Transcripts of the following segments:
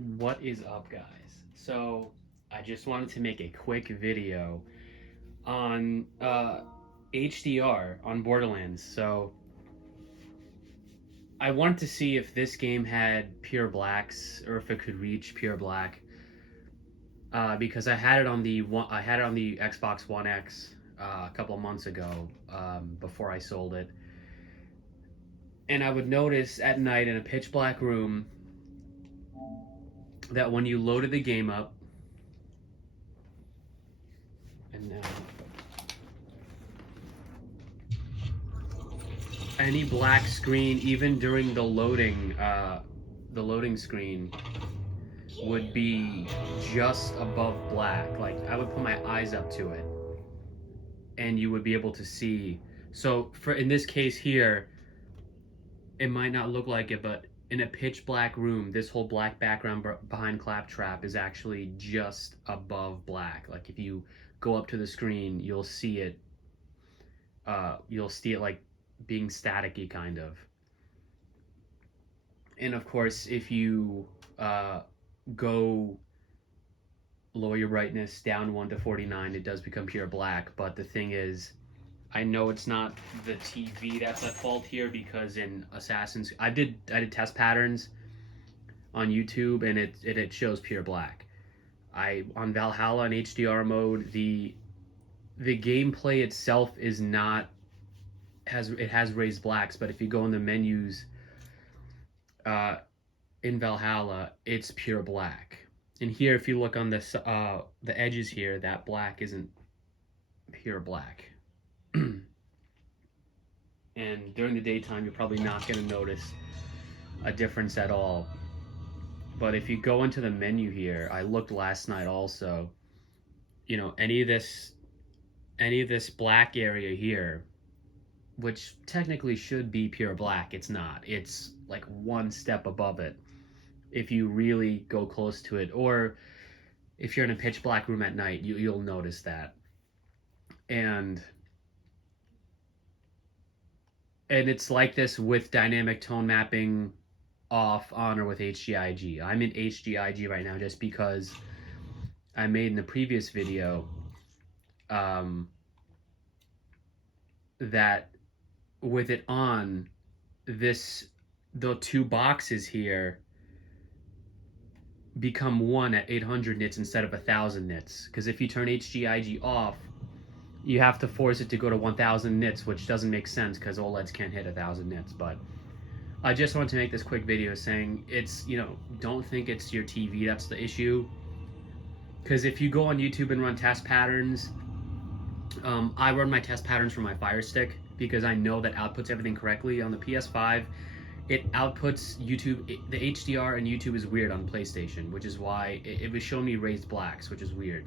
What is up, guys? So, I just wanted to make a quick video on HDR on Borderlands. So, I wanted to see if this game had pure blacks or if it could reach pure black. Because I had it on the Xbox One X a couple of months ago, before I sold it, and I would notice at night in a pitch black room that when you loaded the game up, and now any black screen, even during the loading screen, would be just above black. Like, I would put my eyes up to it, and you would be able to see. So, for in this case here, it might not look like it, but in a pitch black room, this whole black background behind Claptrap is actually just above black. Like, if you go up to the screen, you'll see it. You'll see it like being staticky, kind of. And of course, if you go lower your brightness down 1 to 49, it does become pure black. But the thing is, I know it's not the TV that's at fault here, because in Assassin's, I did test patterns on YouTube, and it shows pure black. On Valhalla in HDR mode, the gameplay itself is not has raised blacks, but if you go in the menus in Valhalla, it's pure black. And here, if you look on this the edges here, that black isn't pure black. And during the daytime, you're probably not going to notice a difference at all. But if you go into the menu here, I looked last night also, any of this black area here, which technically should be pure black, it's not. It's like one step above it if you really go close to it, or if you're in a pitch black room at night, you'll notice that. And it's like this with dynamic tone mapping off, on, or with HDIG. I'm in HDIG right now just because I made in the previous video that with it on, the two boxes here become one at 800 nits instead of 1000 nits. Because if you turn HDIG off, you have to force it to go to 1000 nits, which doesn't make sense because OLEDs can't hit 1000 nits. But I just wanted to make this quick video saying don't think it's your TV that's the issue. Because if you go on YouTube and run test patterns, I run my test patterns from my Fire Stick because I know that outputs everything correctly. On the PS5, it outputs YouTube. The HDR and YouTube is weird on PlayStation, which is why it was showing me raised blacks, which is weird.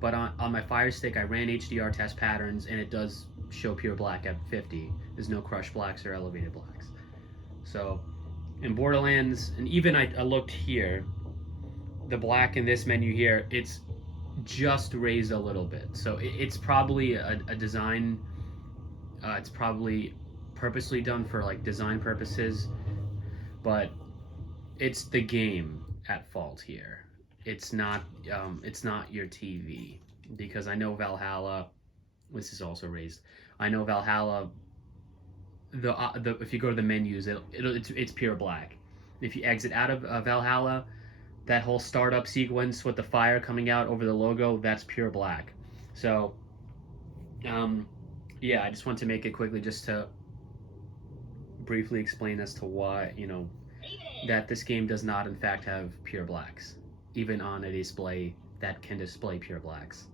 But on my Fire Stick, I ran HDR test patterns, and it does show pure black at 50. There's no crushed blacks or elevated blacks. So in Borderlands, and even I looked here, the black in this menu here, it's just raised a little bit. So it's probably a design, it's probably purposely done for like design purposes, but it's the game at fault here. It's not your TV, because I know Valhalla, this is also raised. I know Valhalla, the if you go to the menus, it's pure black. If you exit out of Valhalla, that whole startup sequence with the fire coming out over the logo, that's pure black. So yeah, I just want to make it quickly just to briefly explain as to why, that this game does not in fact have pure blacks, even on a display that can display pure blacks.